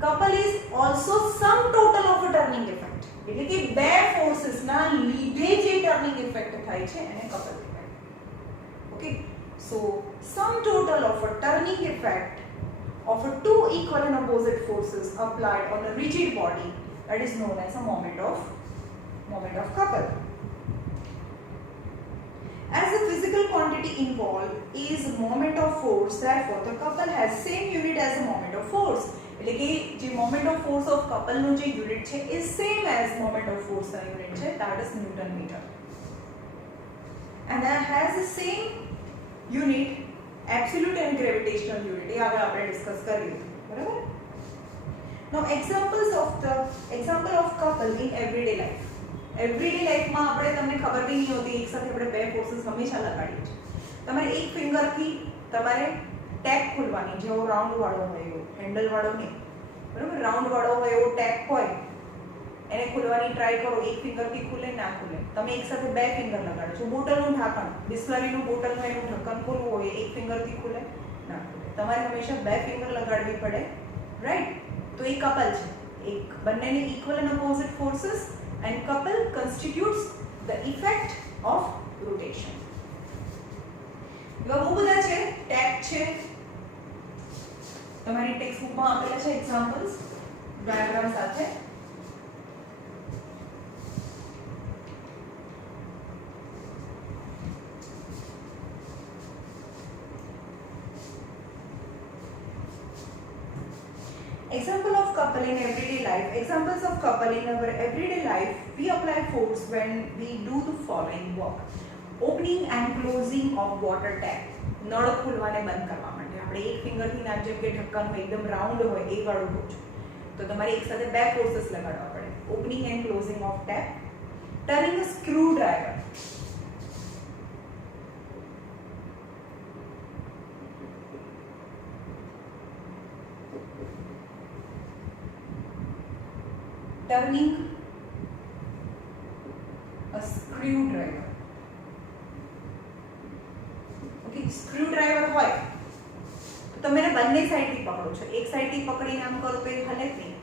couple is also sum total of a turning effect. એટલે કે બે forces ના લીધે જે turning effect થાય છે એને couple કહેવાય. Okay, so sum total of a turning effect of a two equal and opposite forces applied on a rigid body, that is known as a moment of couple. As the physical quantity involved is moment of force, therefore the couple has same unit as the moment of force. એટલે કે જે moment of force of couple નો જે unit છે is same as moment of force ના unit છે, that is Newton meter, and that has the same unit absolute and gravitational unit. ये आगे આપણે discuss કરી લીધું, બરાબર? Now example of couple in everyday life. Everyday life માં આપણે તમને ખબર બી નહીં હોતી, એક સાથે આપણે બે forces હંમેશા લગાડીએ છીએ. તમારે એક ફિંગર થી તમારે ટેપ ખોલવાની, જેવો રાઉન્ડ વાળો હોય એવો, હેન્ડલ વાળો નહીં, બરાબર? રાઉન્ડ વાળો હોય એવો ટેપ હોય, એને ખોલવાની ટ્રાય કરો, એક ફિંગર થી ખુલે ના ખુલે. તમે એક સાથે બે ફિંગર લગાડો છો. બોટલનું ઢાંકણ, બિસ્લરીનું બોટલનું એનું ઢક્કન ખોલવું હોય, એક ફિંગર થી ખુલે ના ખુલે. તમારે હંમેશા બે ફિંગર લગાડવી પડે, રાઈટ? તો એ કપલ છે, એક બંનેની equal and opposite forces, and couple constitutes the effect of rotation. બહુ બધા છે, ટેપ છે, તમારી ટેક્સ્ટ બુકમાં આપેલા છે એક્ઝામ્પલ્સ ડાયાગ્રામ સાથે. Example of couple in everyday life. Examples of couple in our everyday life we apply force when we do the following work. Opening and closing of water tap. નળ ખોલવાને બંધ કરવા માટે આપણે એક ફિંગરથી ના, જેમ કે ઢક્કન હોય એકદમ રાઉન્ડ હોય એ વાળું કહું છું, તો તમારે એક સાથે બે ફોર્सेस લગાડવા પડે. Opening and closing of tap. Turning a screw driver. Turning a screwdriver. Okay, screwdriver હોય તો તમે એને બંને સાઈડથી પકડો છો. એક સાઈડથી પકડીને આમ કરો તો એ હલે જ નહીં.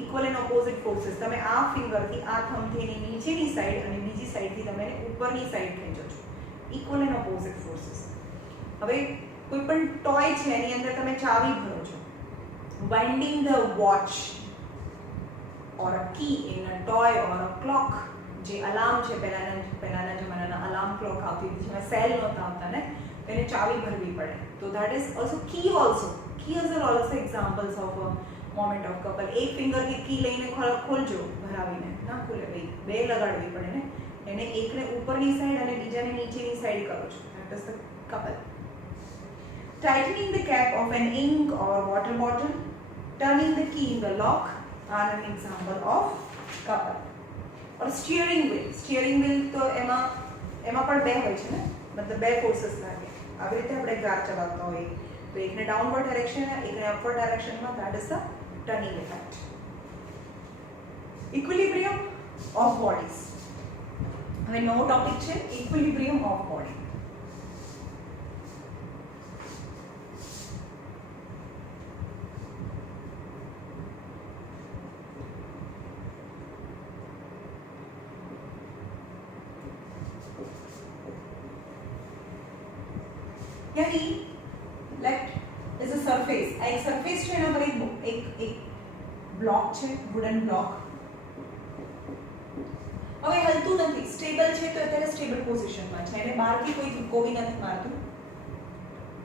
Equal and opposite forces. તમે આ ફિંગરથી આ થંબથી એની નીચેની સાઈડ અને બીજી સાઈડથી તમે ઉપરની સાઈડ ખેંચો છો. Equal and opposite forces. હવે કોઈ પણ ટોય છે એની અંદર તમે ચાવી ભરો છો. Winding the watch or a key in a toy or a clock. જે અલાર્મ છે, પહેલાના જમાનાના અલાર્મ ક્લોક આવતી હતી જેમાં સેલ નહોતા આવતા ને, એને ચાવી ભરવી પડે. તો that is also key. Keys are also examples of a moment of couple. એક ફિંગરથી કી લઈને ખોલજો ભરાવીને, ના ખુલે ભાઈ, બે લગાડવી પડે ને. એને એકને ઉપરની સાઈડ અને બીજાને નીચેની સાઈડ કરો છો. That is the couple. Tightening the cap of an ink or water bottle. Turning the key in the lock are an example of couple. और steering wheel તો એમાં પણ બે હોય છે ને, મતલબ બે ફોર્सेस લાગે. આવી રીતે આપણે કાર ચલાવતા હોય તો એકને ડાઉનવર્ડ ડાયરેક્શન એકને અપવર્ડ ડાયરેક્શનમાં, that is the turning effect. Equilibrium of bodies. હવે નવો ટોપિક છે ઇક્વિલિબ્રિયમ ઓફ બોડી. यानी लेफ्ट इज अ सरफेस. આ એક સરફેસ છે, એના પર એક બ્લોક છે, વુડન બ્લોક. હવે હલતું નથી, સ્ટેબલ છે, તો અત્યારે સ્ટેબલ પોઝિશનમાં છે, એને બહારથી કોઈ ધક્કો બી નથી મારતું,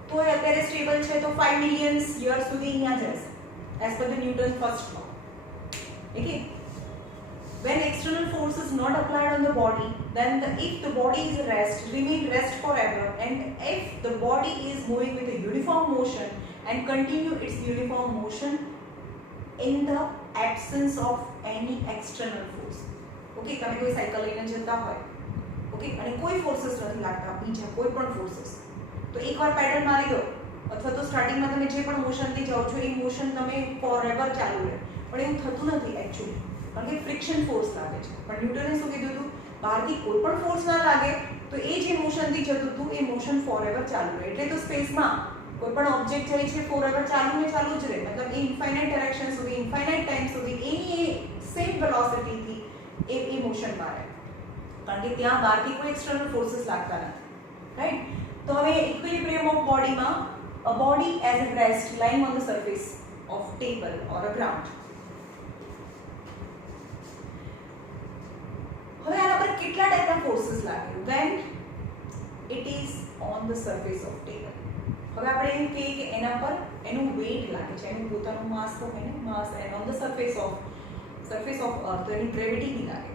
તો એ અત્યારે સ્ટેબલ છે. તો 5 મિલિયન યર સુધી અહીંયા જ રહેશે as per the Newton's first law. Okay. When external force is not applied on the body, then if the body is remain rest forever, and if the body is moving with a uniform motion and continue its uniform motion in the absence of any external force. Okay, તમે કોઈ સાયકલ લઈને જતા હોય, ઓકે, અને કોઈ ફોર્सेस નથી લાગતા, બીજા કોઈ પણ ફોર્सेस, તો એકવાર પેડલ મારી દો અથવા તો સ્ટાર્ટિંગમાં તમે જે પણ મોશનથી જાઓ છો એ મોશન તમે ફોરએવર ચાલુ રહે, પણ એવું થતું નથી એકચ્યુઅલી, કારણ કે ફ્રિક્શન ફોર્સ લાગે છે. પણ ન્યૂટને શું કીધું હતું, બહારથી કોઈ પણ ફોર્સ ના લાગે તો એ જે મોશનથી જતું હતું એ મોશન ફોરએવર ચાલુ રહે. એટલે તો સ્પેસમાં કોઈ પણ ઓબ્જેક્ટ જાય છે ફોરએવર ચાલુ ને ચાલુ જ રહે, મતલબ એ ઇન્ફાઇનાઇટ ડાયરેક્શન સુધી, ઇન્ફાઇનાઇટ ટાઈમ સુધી એની સેમ વેલોસિટીથી એ મોશનમાં રહે, કારણ કે ત્યાં બહારથી કોઈ એક્સટર્નલ ફોર્सेस લાગતા નથી, રાઈટ. તો હવે ઇક્વિલિબ્રિયમ ઓફ બોડીમાં a body as at rest lying on the surface of table or a ground. હવે આના પર કેટલા ટાઈપના ફોર્सेस લાગે when it is on the surface of table. હવે આપણે એમ કહીએ કે એના પર એનું વેઇટ લાગે છે, એનું પોતાનું માસ હોય ને, માસ and on the surface of earth, તો એની ગ્રેવિટી બી લાગે.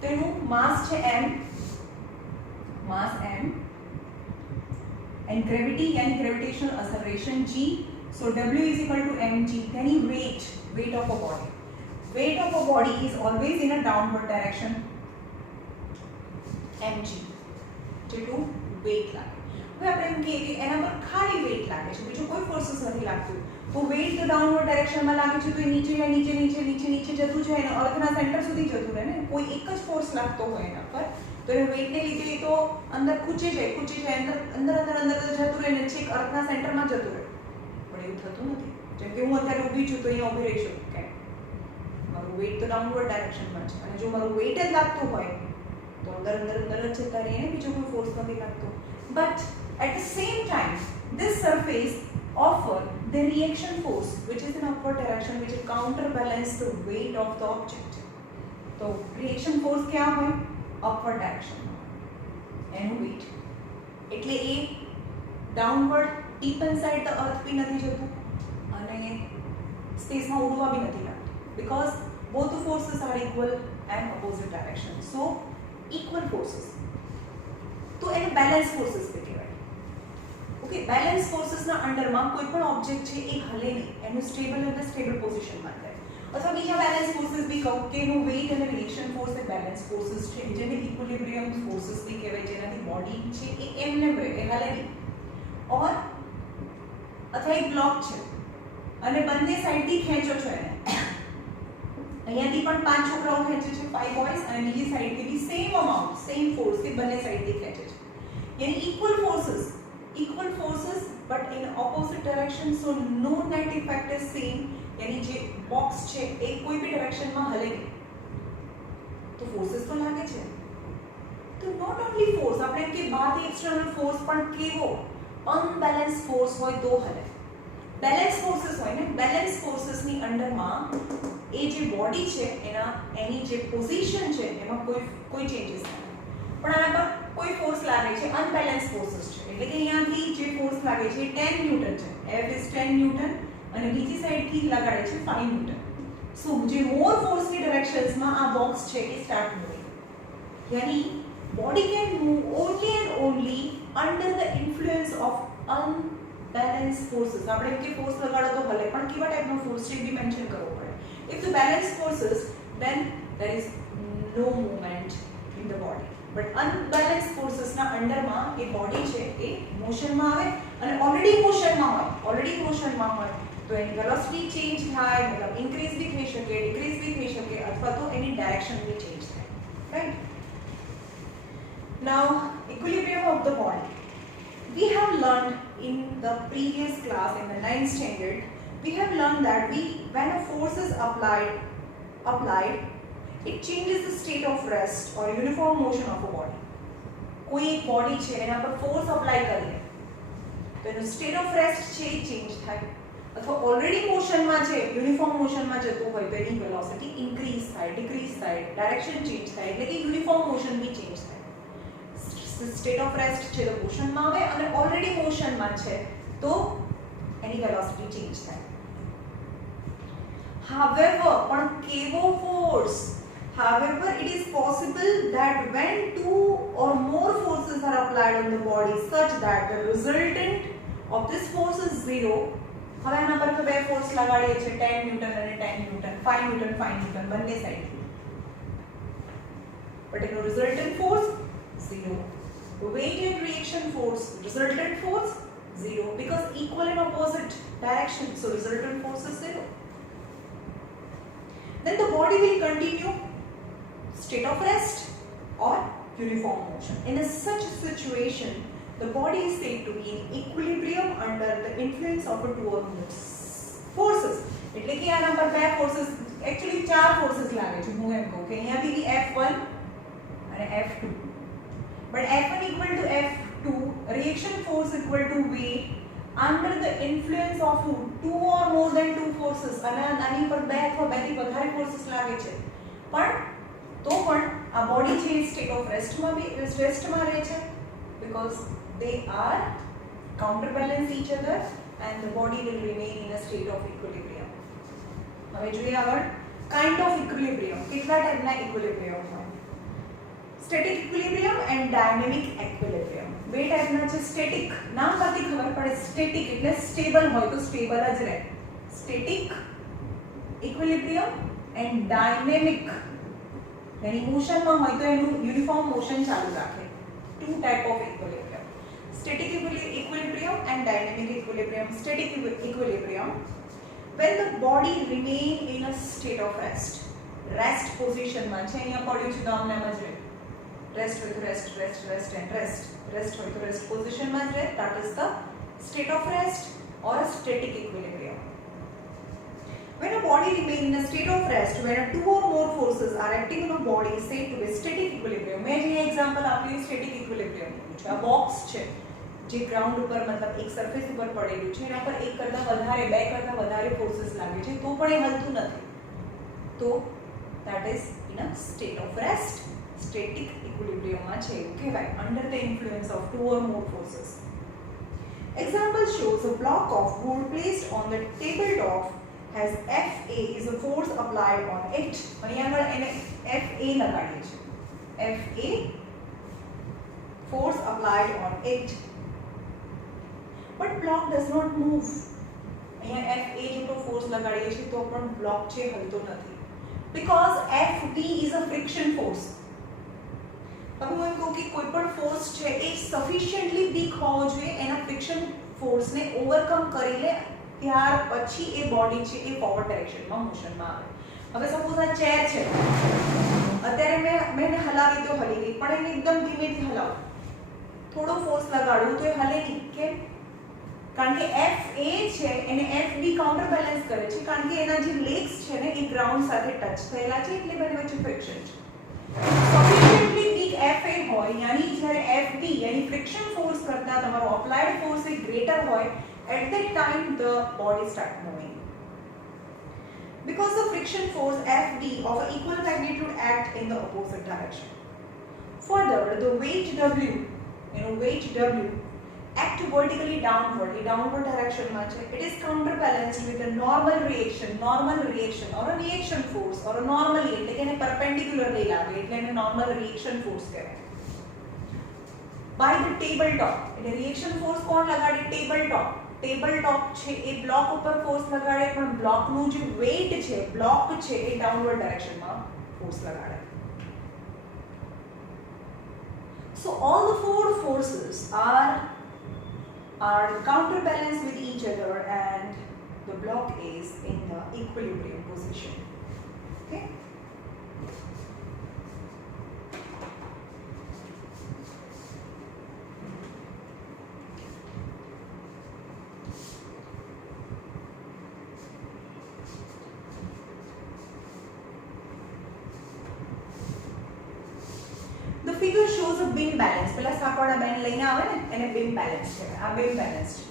તો એનું માસ છે m, માસ m, and gravity and gravitational acceleration g. So w is equal to mg. Then weight of a body. Weight of a body is always in a downward direction. mg જેટલું વેઇટ લાગે. હવે આપણે એમ કહીએ કે એના પર ખાલી વેઇટ લાગે છે, બીજું કોઈ ફોર્सेस નથી લાગતું, તો વેઇટ તો ડાઉનવર્ડ ડાયરેક્શનમાં લાગે છે, તો એ નીચે જતું જાય અને અર્થના સેન્ટર સુધી જતું રહે ને. કોઈ એક જ ફોર્સ લાગતો હોય એના પર તો એ વેઇટને લીધે તો અંદર ખૂંચી જાય અંદર જતું રહે ને છેક અર્થના સેન્ટરમાં જતું રહે. પણ એવું થતું નથી. જેમ કે હું અત્યારે ઊભી છું તો અહીંયા ઊભી રહી શકું, કેમ? મારું વેઇટ તો ડાઉનવર્ડ ડાયરેક્શનમાં છે, અને જો મારું વેઇટ જ લાગતું હોય તો અંદર જ જતા રહીએ, બીજો કોઈ ફોર્સ નથી લાગતો. But at the same time this surface offer the reaction force which is in upward direction, which will counterbalance the weight of the object. તો reaction force ક્યાં હોય? upward direction એનું વેઇટ, એટલે એ downward deep inside the earth બી નથી જતું અને સ્પેસમાં ઉડવા બી નથી લાગતું, because both the forces are equal and opposite direction. So equal forces. तो એને balance forces पे કહેવાય. ઓકે, balance forces ના અંડરમાં કોઈ પણ ઓબ્જેક્ટ છે એ હલે નહીં, એનું સ્ટેબલ અને સ્ટેબલ પોઝિશનમાં રહે. અથવા બીજા બેલેન્સ ફોર્સિસ બી કહું કે એનું વેઇટ અને રિએક્શન ફોર્સ એ બેલેન્સ ફોર્સિસ છે, જેને ઇક્વિલિબ્રિયમ ફોર્સિસ બી કહેવાય, જેનાથી બોડી છે એ એમને રહે, એ હલે નહીં. ઓર અથવા એક બ્લોક છે અને બંને સાઈડથી ખેંચો છો એને, અહીંયાથી પણ 5 છોકરાઓ ખેંચે છે, 5 બોયઝ, અને બીજી સાઈડથી બી સેમ અમાઉન્ટ સેમ ફોર્સથી બંને સાઈડથી ખેંચે છે, યાની equal forces but in opposite direction, so no net effect is same, यानी જે બોક્સ છે એ કોઈ બી ડાયરેક્શનમાં હલે નહીં તો ફોર્सेस તો લાગે છે. તો નોટ ઓન્લી ફોર્સ, આપણે કે બહારથી એક્સટર્નલ ફોર્સ પણ કેવો અનબેલેન્સ ફોર્સ હોય તો હલે. બેલેન્સ ફોર્सेस હોય ને, બેલેન્સ ફોર્सेसની અંડરમાં એ જે બોડી છે એની જે પોઝિશન છે એમાં કોઈ ચેન્જીસ નથી, પણ આના પર કોઈ ફોર્સ લાગે છે, અનબેલેન્સ ફોર્सेस છે, એટલે કે અહીંયાથી જે ફોર્સ લાગે છે 10 ન્યૂટન છે, F is 10 ન્યૂટન, અને બીજી સાઈડથી લગાડે છે 5 ન્યૂટન. સો જે મોર ફોર્સની ડાયરેક્શન્સમાં આ બોક્સ છે એ સ્ટાર્ટ મૂવિંગ, યાની body can move only and only under the influence of unbalance forces. આપણે કે ફોર્સ લગાડો તો ભલે, પણ કેવા ટાઈપનો ફોર્સ છે એ બી મેન્શન કરવો પડે. If the balance forces then there is no movement in the body, but unbalanced forces ના અંડરમાં એ બોડી છે એ મોશનમાં આવે, અને ઓલરેડી મોશનમાં હોય તો એની વેલોસિટી ચેન્જ થાય, મતલબ ઇન્ક્રીઝ બી થઈ શકે, ડિક્રીઝ બી થઈ શકે, અથવા તો એની ડાયરેક્શન બી ચેન્જ થાય, રાઈટ. નાઉ equilibrium of the body. We have learned in the previous class, in the 9th standard, we have learned that when a force is applied, it changes the state of rest or uniform motion of a body. કોઈ એક બોડી છે એના પર force apply કરીએ તો એનું state of rest છે એ ચેન્જ થાય, અથવા ઓલરેડી મોશનમાં છે, યુનિફોર્મ મોશનમાં જતું હોય તો એની વેલોસિટી ઇન્ક્રીઝ થાય, ડિક્રીઝ થાય, ડાયરેક્શન ચેન્જ થાય, એટલે કે યુનિફોર્મ મોશન બી ચેન્જ થાય. સ્ટેટ ઓફ રેસ્ટ છે તો મોશનમાં આવે, અને ઓલરેડી મોશનમાં છે તો એની વેલોસિટી ચેન્જ થાય. However, પણ કેવો force? However, it is possible that when 2 or more forces are applied on the body such that the resultant of this force is 0. હવે આના પર તો બે ફોર્સ લગાડીએ છે, 10 ન્યૂટન અને 10 ન્યૂટન, 5 ન્યૂટન બંને સાઈડ, but એનો resultant force 0. Weight and reaction force, resultant force 0, because equal and opposite direction, so resultant force is 0. Then the body will continue state of rest or uniform motion. In such a situation, the body is said to be in equilibrium under the influence of 2 or more forces. એટલે કે આના પર બે ફોર્सेस, एक्चुअली 4 ફોર્सेस લાગે છે. હું એમ કહું કે અહીંયાથી બી F1 અને F2, but F1 equal to F2, reaction force equal to weight under the influence of 2 or more than 2 forces. અને આની પર બે અથવા બેથી વધારે ફોર્सेस લાગે છે, પણ તો પણ આ બોડી છે સ્ટેટ ઓફ રેસ્ટમાં રહે છે, because they are counterbalance each other and the body will remain in a state of equilibrium. હવે જોઈએ આગળ kind of equilibrium. કેટલા ટાઈપના equilibrium હોય? static equilibrium and dynamic equilibrium. બે ટાઈપના છે. static નામ પરથી ખબર પડે, static એટલે સ્ટેબલ હોય તો સ્ટેબલ જ રહે. static equilibrium and dynamic यानी मोशन में હોય તો એનું યુનિફોર્મ મોશન ચાલુ રાખે. two type of equilibrium, static equilibrium and dynamic equilibrium. Static equilibrium, when the body remain in a state of rest position માં છે, અહીંયા પડ્યું છે તો આમને એમ જ રહે, rest હોય તો rest and rest હોય તો rest position માં જ રહે, that is the state of rest or a static equilibrium. When a body remains in a state of rest, when 2 or more forces are acting on a body, is said to be static equilibrium. मैं જે एग्जांपल આપ્યું static equilibrium છે. આ box છે જે ગ્રાઉન્ડ ઉપર, મતલબ એક સરફેસ ઉપર પડેલું છે, એના પર એક કરતા વધારે, બે કરતા વધારે ફોર્सेस લાગે છે, તો પણ એ હલતું નથી, તો that is in a state of rest, static equilibrium માં છે એવું કહેવાય, under the influence of 2 or more forces. Example shows a block of wood placed on the tabletop has FA is a force applied on it. અહીંયા આગળ એને FA લગાડીએ છીએ. FA force applied on it. But block does not move. અહીંયા FA જેટલો ફોર્સ લગાડીએ છીએ તો પણ બ્લોક છે હલતો નથી. Because FB is a friction force. હવે હું એમ કહું કે કોઈ પણ ફોર્સ છે એ સફિશિયન્ટલી વીક હોવો જોઈએ એના ફ્રિક્શન ફોર્સને ઓવરકમ કરી લે, ત્યાર પછી એ બોડી છે એ ફોરવર્ડ ડાયરેક્શનમાં મોશનમાં આવે. હવે સપોઝ આ ચેર છે, અત્યારે મેં એને હલાવી તો હલી ગઈ, પણ એને એકદમ ધીમેથી હલાવું, થોડો ફોર્સ લગાડું તો એ હલે નહીં. કેમ? કારણ કે FA છે એને FB કાઉન્ટર બેલેન્સ કરે છે, કારણ કે એના જે લેગ્સ છે ને એ ગ્રાઉન્ડ સાથે ટચ થયેલા છે, એટલે બંને વચ્ચે ફ્રિક્શન છે. સફિશિયન્ટલી વીક FA હોય, યાની જ્યારે FB યાની ફ્રિક્શન ફોર્સ કરતા તમારો અપ્લાઈડ ફોર્સ એ ગ્રેટર હોય, at that time the body start moving. Because the friction force FB of equal magnitude act in the opposite direction. Further, the weight W, weight W act vertically downward, in downward direction માં છે. It is counterbalanced with a normal reaction or a reaction force or a normally એટલે કે એને perpendicularly લાગે એટલે એને normal reaction force કહેવાય. By the tabletop એટલે reaction force કોણ લગાડે? tabletop છે એ બ્લોક ઉપર ફોર્સ લગાડે, પણ બ્લોકનું જે વેઇટ છે, બ્લોક છે એ ડાઉનવર્ડ ડાયરેક્શનમાં ફોર્સ લગાડે. So all the four forces are counterbalanced with each other and the block is in the equilibrium position. Okay? The figure shows a beam balance. પેલા સાંકવાળા બેન લઈને આવે ને એને beam balance કહેવાય. આ beam balance છે.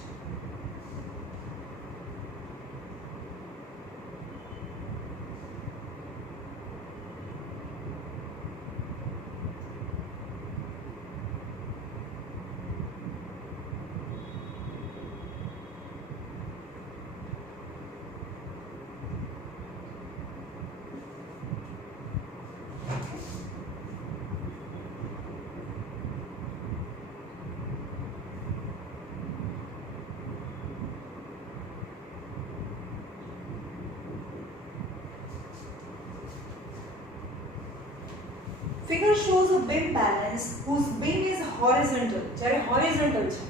Figure shows a beam balance whose beam is horizontal. જ્યારે horizontal છે,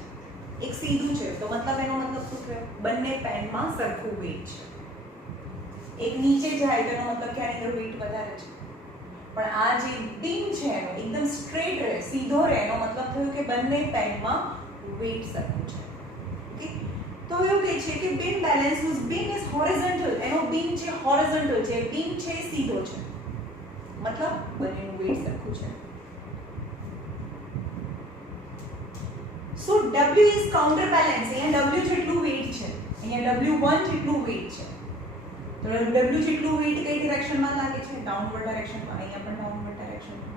એક સીધું છે, તો મતલબ એનો મતલબ શું થયો? બંને પેનમાં સરખું વેઇટ છે. એક નીચે જાય તો એનો મતલબ કે આની અંદર વેઇટ વધારે છે, પણ આ જે બીમ છે એનો એકદમ સ્ટ્રેટ રહે, સીધો રહે, એનો મતલબ થયો કે બંને પેનમાં વેઇટ સરખું છે. ઓકે, તો એવું કહે છે કે beam balance whose beam is horizontal, એનો beam છે horizontal છે, beam છે સીધો છે, મતલબ બંનેનું વેઇટ સરખું છે. So W is counterbalance. અહીંયા W જેટલું વેઇટ છે, અહીંયા W1 જેટલું વેઇટ છે, તો W જેટલું વેઇટ કઈ ડિરેક્શનમાં લાગે છે? ડાઉનવર્ડ ડાયરેક્શનમાં. અહીંયા પણ ડાઉનવર્ડ ડાયરેક્શનમાં.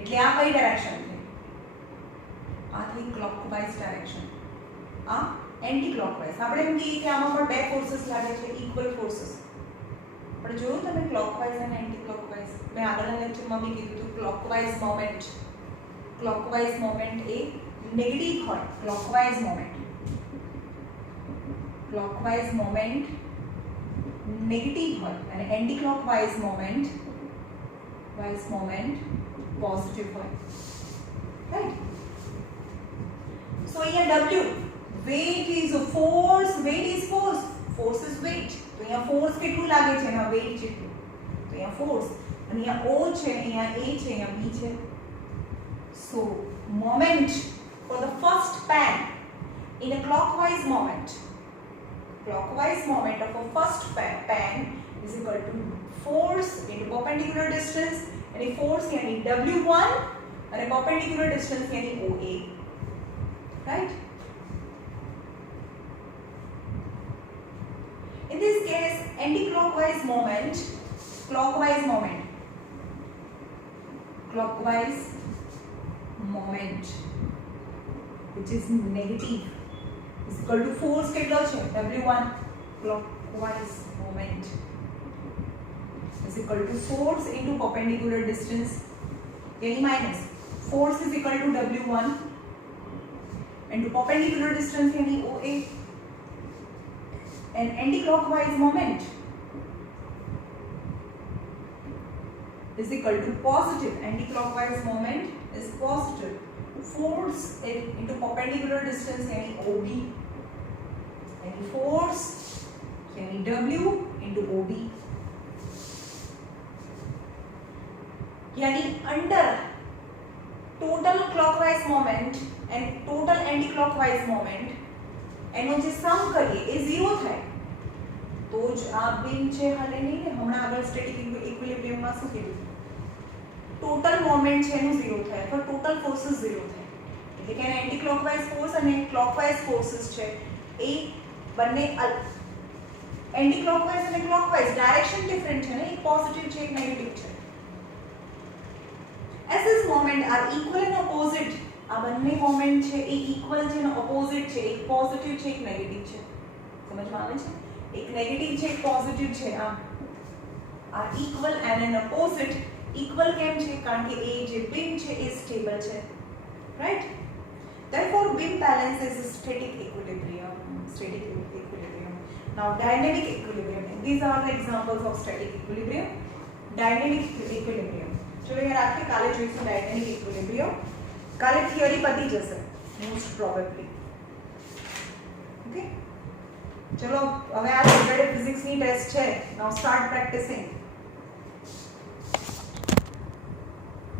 એટલે આ કઈ ડાયરેક્શન છે? આ થઈ ક્લોકવાઇઝ ડાયરેક્શન, આ એન્ટી ક્લોકવાઇઝ. આપણે એમ કહીએ કે આમાં પણ બે ફોર્सेस લાગે છે, ઇક્વલ ફોર્सेस. પણ જોયું તમે ક્લોકવાઇઝ અને એન્ટી ક્લોકવાઇઝ? મેં આગળના લેક્ચરમાં બી કીધું હતું ક્લોકવાઇઝ મોમેન્ટ એ નેગેટિવ હોય. ક્લોકવાઇઝ મોમેન્ટ નેગેટિવ હોય અને એન્ટી ક્લોકવાઇઝ મોમેન્ટ પોઝિટિવ હોય. રાઈટ? સો અહીંયા W weight is a force, force is weight. તો અહીંયા ફોર્સ કેટલું લાગે છે? એના વેઇટ જેટલું. તો અહીંયા ફોર્સ, અને અહીંયા O છે, અહીંયા A છે, અહીંયા B છે. So moment for the first pan in a clockwise moment of a first pan is equal to force into perpendicular distance, and a force yani W1 and a perpendicular distance yani OA. Right? In this case, anti-clockwise moment which is negative is equal to force કેટલો છે? W1 clockwise moment is equal to force into perpendicular distance, यानी minus force is equal to W1 into perpendicular distance यानी OA, and anti-clockwise moment is equal to positive, anti-clockwise moment is positive, force into perpendicular distance यानी OB, यानी force यानी W into OB, यानी under total clockwise moment and total anti-clockwise moment એનો જે સમ કરીએ એ 0 થાય તો જ આ બીમ છે હાલે નહીં ને. હમણાં આગળ સ્ટેટિક ઇક્વિલિબ્રિયમમાં શું કીધું, ટોટલ મોમેન્ટ છે એનું 0 થાય અથવા ટોટલ ફોર્સીસ 0 થાય, એટલે કે એન્ટી ક્લોકવાઇઝ ફોર્સ અને ક્લોકવાઇઝ ફોર્સીસ છે એ બંને એન્ટી ક્લોકવાઇઝ અને ક્લોકવાઇઝ ડાયરેક્શન ડિફરન્ટ છે ને, એક પોઝિટિવ છે એક નેગેટિવ છે. as this moment are equal and opposite, આ બંને મોમેન્ટ છે એ ઇક્વલ છે અને ઓપોઝિટ છે, એક પોઝિટિવ છે એક નેગેટિવ છે. સમજમાં આવે છે? એક નેગેટિવ છે એક પોઝિટિવ છે. આ equal and N opposite. Equal કેમ છે? કારણ કે એ જે બીમ છે એ સ્ટેબલ છે, right? therefore beam balance is static equilibrium. Now dynamic equilibrium, these are the examples of static equilibrium. Dynamic equilibrium, ચલો યાર આખી કાલે જોઈશું ડાયનેમિક ઇક્વિલિબ્રિયમ. કાલે થિયરી પતી જશે મોસ્ટ પ્રોબેબલી. ઓકે, ચલો હવે આ સેટરડે ફિઝિક્સની ટેસ્ટ છે. નાઉ સ્ટાર્ટ પ્રેક્ટિસિંગ.